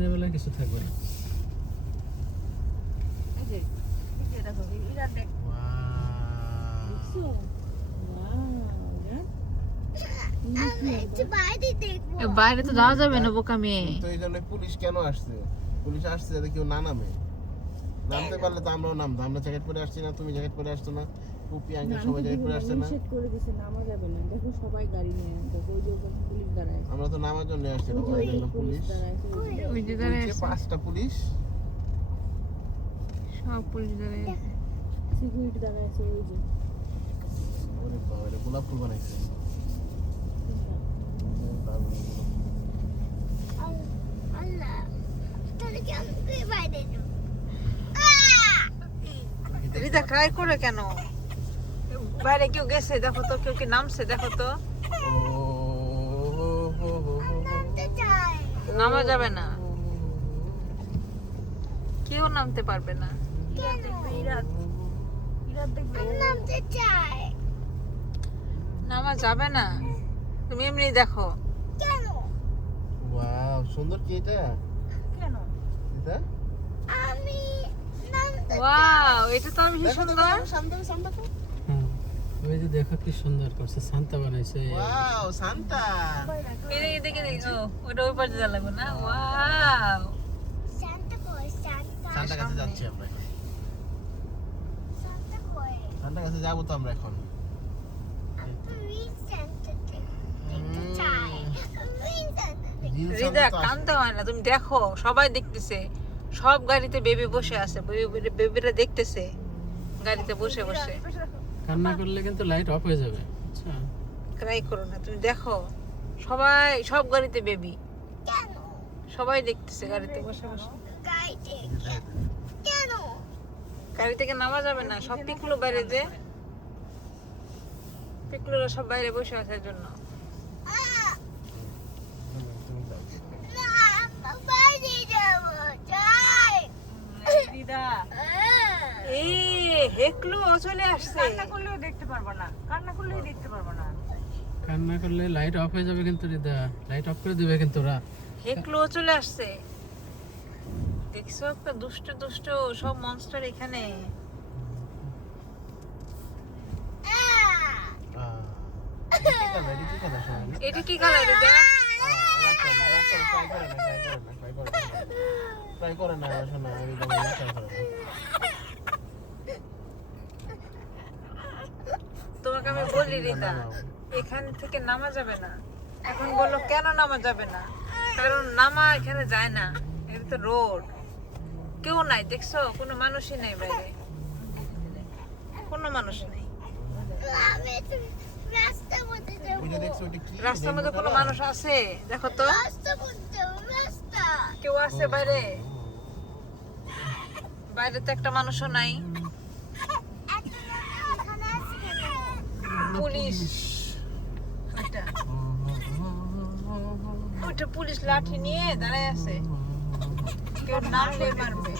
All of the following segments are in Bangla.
দিনের বেলা কিছু থাকবে না। এই যে দেখো এরা দেখছো বাইরে তো যাওয়া যাবে না বোকা মেয়ে। তো এই জন্য পুলিশ কেন আসছে? পুলিশ আসছে যাতে কেউ না নামে। নামতে পারলে তো আমরাও নামতাম। আমরা জ্যাকেট পরে আসছি না, তুমি জ্যাকেট পরে আসছো না, পুপি আঙ্কেল সবাই জ্যাকেট পরে আসছে না। নিষেধ করে দিয়েছে নামা যাবে না। দেখো সবাই গাড়ি নিয়ে দেখো ওই যে পুলিশ দাঁড়ায় আমরা তো নামার জন্য আসছিলাম, ওই জন্য পুলিশ দাঁড়ায় ওই যে দাঁড়ায় আছে, 5টা পুলিশ, সব পুলিশ দাঁড়ায় আছে। সিকিউরিটি দাঁড়ায় আছে ওই যে। ওরে বাবা, এটা গোলাপ ফুল বানাইছে। রিদা ক্রাই করে কেন? বাইরে কেউ গেছে দেখো তো, কেউ কি নামছে দেখো তো। নামা যাবে না, কেউ নামতে পারবে না। নামা যাবে না, তুমি এমনি দেখো। ওয়াও, সুন্দর কি এটা? কেন এটা ওয়াও, এটা তো আমি দেখো, সুন্দর। সামনে সামনে। ওই যে দেখো কি সুন্দর করছে, সান্তা বানাইছে। Wow, Santa. এদিকে দেখো, ওটা ওই পাশে জ্বালাবো না। ওয়াও, সান্তা কাছে যাচ্ছি আমরা এখন। সান্তা কাছে যাবো তো আমরা এখন। রিদা কান্দতে হয় না, তুমি দেখো সবাই দেখতেছে, সব গাড়িতে বেবি বসে আছে, বেবিরা দেখতেছে গাড়িতে বসে বসে। কান্না করলে কিন্তু লাইট অফ হয়ে যাবে, আচ্ছা? ট্রাই করো না, তুমি দেখো সবাই, সব গাড়িতে বেবি, সবাই দেখতেছে গাড়িতে বসে বসে। গাড়ি থেকে নামা যাবে না, সব পিকলু বাইরে, যে পিকলুরা সব বাইরে বসে আছে এর জন্য। এই হেকলু চলে আসছে। কান্না করলেও দেখতে পারবো না, কান্না করলেই দেখতে পারবো না। কান্না করলে লাইট অফ হয়ে যাবে কিন্তু রিদা, লাইট অফ করে দিবে কিন্তু ওরা। হেকলু চলে আসছে, দেখছো একটা দুষ্ট দুষ্ট সব মনস্টার এখানে। এটা কি কালার? এটা ট্রাই করে না শোনা, তোমাকে আমি বলি রিদা, এখান থেকে নামা যাবে না। এখন বলো কেন নামা যাবে না? কারণ নামা এখানে যায় না, এটা তো রোড, কেউ নাই, দেখছো কোনো মানুষই নেই বাইরে, কোনো মানুষ নেই। রাস্তার মধ্যে কোনো মানুষ আছে দেখো তো, কেউ আছে বাইরে? বাইরে তো একটা মানুষও নাই। পুলিশ, ওটা পুলিশ লাঠি নিয়ে দাঁড়ায় আছে, কেউ নামলে মারবে।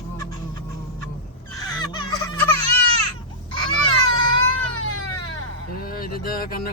রিদা কান্না